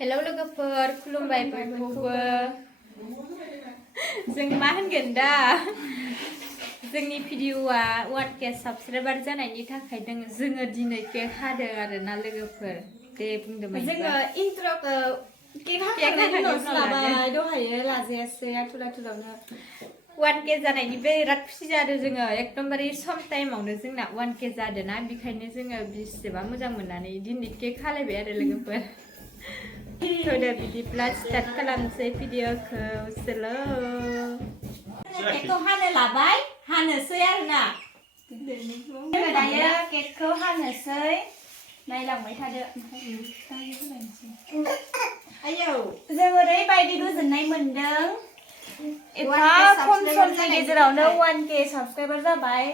hello लोगोफोर खुलुमबाय बयखौबो जों मा होनगोन दा जोंनि भिडिअआ 1K साबस्क्राइबार जानायनि थाखाय जोङो दिनै केक हादों आरोना लोगोफोर दे बुंदोंमोन जोङो इन्ट्र'खौ केक हाखांनायनि उनावसो लाबाय दहायो लाजायासै आथुरावनो 1K जानायनि बिराद खुसि जादों जोङो एकदमबारे सम टाइमावनो जोंना 1K जादोंना बेखायनो जोङो बेसेबा मोजां मोननानै दिनै केक हालायबाय आरो लोगोफोर थोदो बिदिब्ला स्टार्ट खालामनोसै भिडिअखौ स्लो केकखौ हानो लाबाय हानोसै आरोना जोङो दायो केकखौ हानोसै नायलांबाय थादो आयौ जों ओरैबायदि गोजोननाय मोनदों एफा खम समनि गेजेरावनो 1K साबस्क्राइबार जाबाय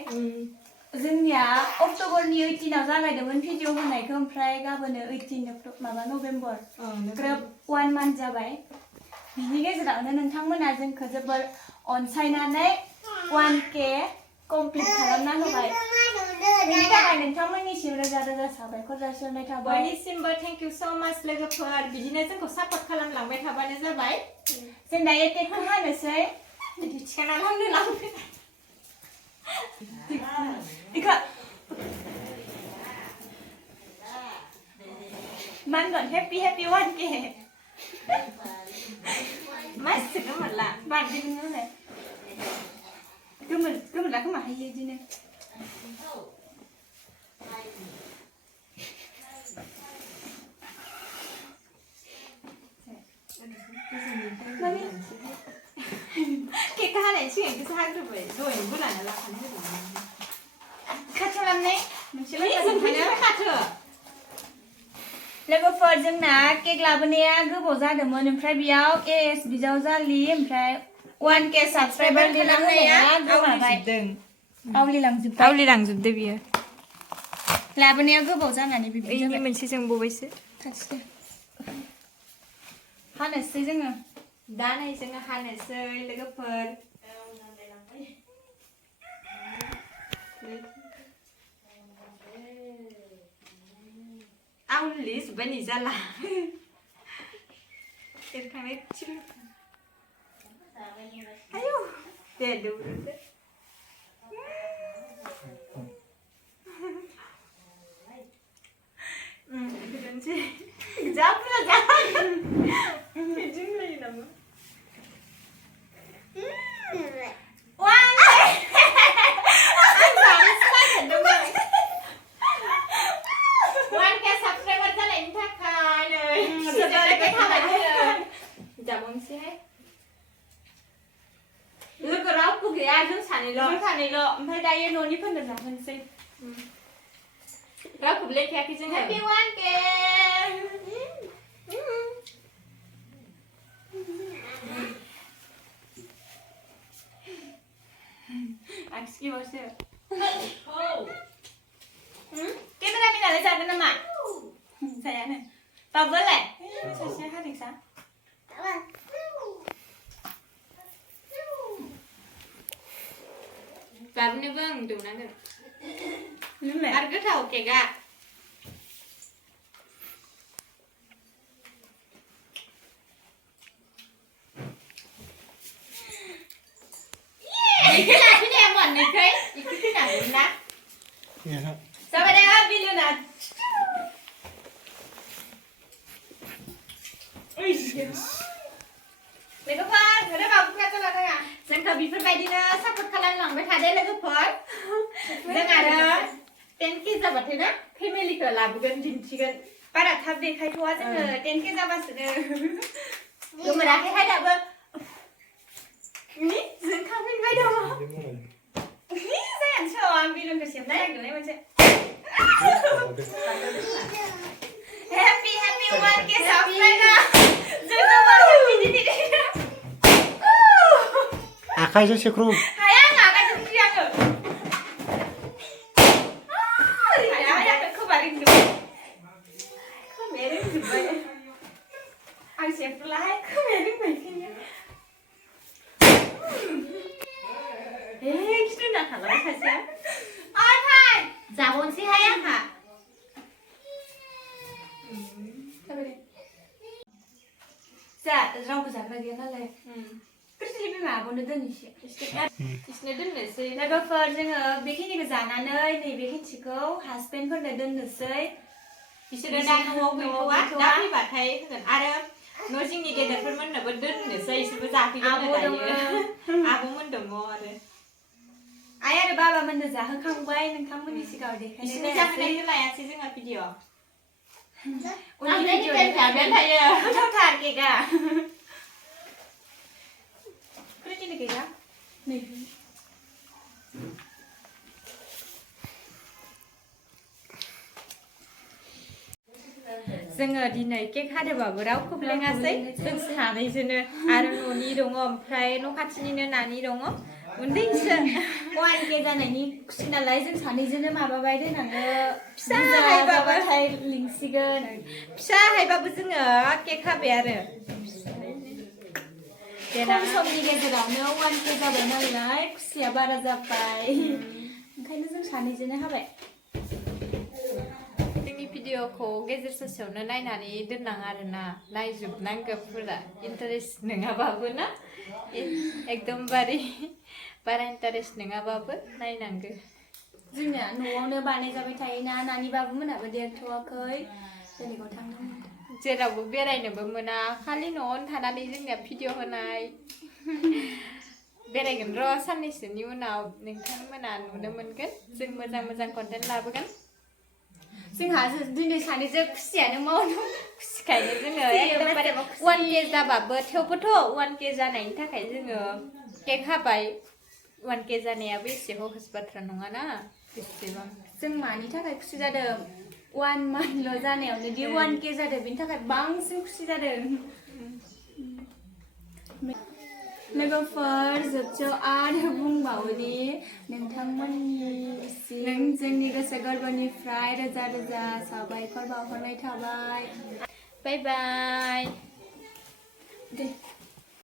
जोंनिया अक्ट'बरनि 18आव जागायदोंमोन भिडिअ होनायखौ ओमफ्राय गाबोनो 18 नभेम्बर ग्रोब 1 मान्थ जाबाय बिनि गेजेरावनो नोंथांमोना जोंखौ जोबोर अनसायनानै 1K कमप्लिट खालामना होबाय बेनि थाखाय नोंथांमोननिसिम रोजा रोजा साबायखर जासिहरनाय थाबाय बयनिसिमबो थेंक इउ सो माच लोगोफोर बिदिनो जोंखौ सापर्ट खालामलांबाय थाबानो जाबाय जों दायो केकखौ हानोसै बिदि थिखाना लांनो लांबाय मानगोन हेपि 1K मानसिखौ गोमोरला बार्थडे नोंलाय गोमोरला खोमा हायो बिदिनो केक हानायनि सिगांखौसो हाग्रोबाय दहायनो बोनानै लाखानो होदोंमोन खाथि खालामनाय मोनसे खाथो लोगोफोर जोंना केक लाबोनाया गोबाव जादोंमोन ओमफ्राय बेयाव एस बिजावजाली ओमफ्राय 1K साबस्क्राइबार लिरनाया गोमाबाय आवलिलांजोबदो बियो लाबोनाया गोबाव जानानै बिब्दि जाबाय मोनसे जों बबायसो हानोसै जोङो दा नै जोङो हानोसै लोगोफोर आवलि जोब्बाय नै जाला एरखांनाय आयौ दे दौदो जा बुरजा जा बिदि होनलायो नामा लोगो रावबो गैया जों सानैल' ओमफ्राय दायो न'निफोरनो जाहोनोसै रावखौबो लेखायाखै जोङो हेपि 1K आखिबावसो केमेरामेनालाय जागोन नामा जायानो बाबुआलाय सासेया हादोंसा बाबुनोबो आं दौनांगोन आरो गोथाव केकआ इखौ लाफिनाया मोननैखै इखौ फैनांगोन ना जाबाय दे बिलुना लोगोफोर बाबुफ्रा लागाया जोंखौ बेफोरबायदिनो सापर्ट खालामलांबाय थादो लोगोफोर जों आरो 10K जाबाथाय ना फेमिलिखौ लाबोगोन दिन्थिगोन बारा थाब देखायथ'वा जोङो 10K जाबासो गोमोराखैहाय दाबो जोंखांफिनबाय दङ जायानोसै आं बिलुनखौ सेबनो नागिरनाय मोनसे हेपि 1K साबस्क्राइबार आखाइजों सेख्रुब हाया आं आखाइजों खुयो हाया खोमा खोमाया रोंजोब्बाय आं सेफ्रुलाहाय खोमाया रोंबायखायनो खिथु ना खालामबाय सासेया जाबावनोसैहाय आंहा जा रावबो जाग्रा गैया नालाय कृष्णनि बिमाखौनो दोननोसै बिसोरनो दोननोसै लोगोफोर जोङो बेखिनिखौ जानानै नैबे खिन्थिखौ हासबेन्डफोरनो दोननोसै बिसोरो दा न'आव गैथ'वा दा फैबाथाय होगोन आरो न' जिंनि गेदेरफोरमोननोबो दोननोसै इसोरबो जाफैगोन दायो आब'मोन दङ आरो आइ आरो बाबामोननो जाहोखांबाय नोंथांमोननि सिगाङाव देखायनाय बिसोरनो जाहोनायखौ लायासै जोंहा भिडिअ उननि भिडिअ थायो गोथावथार केकआ कृष्णनि केकआ नै जोङो दिनै केक हादोंबाबो रावखौबो लेङासै जों सानैजोंनो आरो न'नि दङ ओमफ्राय न' खाथिनिनो नानि दङ उन्दैसो 1K जानायनि खुसि नालाय जों सानैजोंनो माबाबाय देनाङो फिसा हायबाबो लिंसिगोन फिसा हायबाबो जोङो केक हाबाय आरो खम समनि गेजेरावनो 1K जाबाय नालाय खुसिया बारा जाबाय ओंखायनो जों सानैजोंनो हाबाय जोंनि भिडिअखौ गेजेर ससेयावनो नायनानै दोननाङा आरोना नायजोबनांगौ फुरा इन्टारेस्ट नङाबाबो ना एकदमबारे बारा इन्टारेस्ट नङाबाबो नायनांगौ जोंनिया न'आवनो बानायजाबाय थायोना नानि बाबुमोनाबो देरथ'वाखै बेलेगाव थांदोंमोन जेरावबो बेरायनोबो मोना खालि न'आवनो थानानै जोंनिया भिडिअ होनाय बेरायगोन र' साननैसोनि उनाव नोंथांमोना नुनो मोनगोन जों मोजां मोजां कन्टेन्ट लाबोगोन जोंहा दिनै सानैजों खुसियानो मावदों खुसिखायनो जोङो एकदमबारे 1K जाबाबो थेवबोथ' 1K जानायनि थाखाय जोङो केक हाबाय 1K जानायाबो एसे सहस बाथ्रा नङाना बेसेबां जों मानि थाखाय खुसि जादों 1 मान्थल' जानायावनो दि 1K जादों बेनि थाखाय बांसिन खुसि जादों लोगोफोर जोबथियाव आरो बुंबावोदि नोंथांमोननिसिम जोंनि गोसो गोरबोनिफ्राय रोजा रोजा साबायखर बावहरनाय थाबाय बाय बाय दे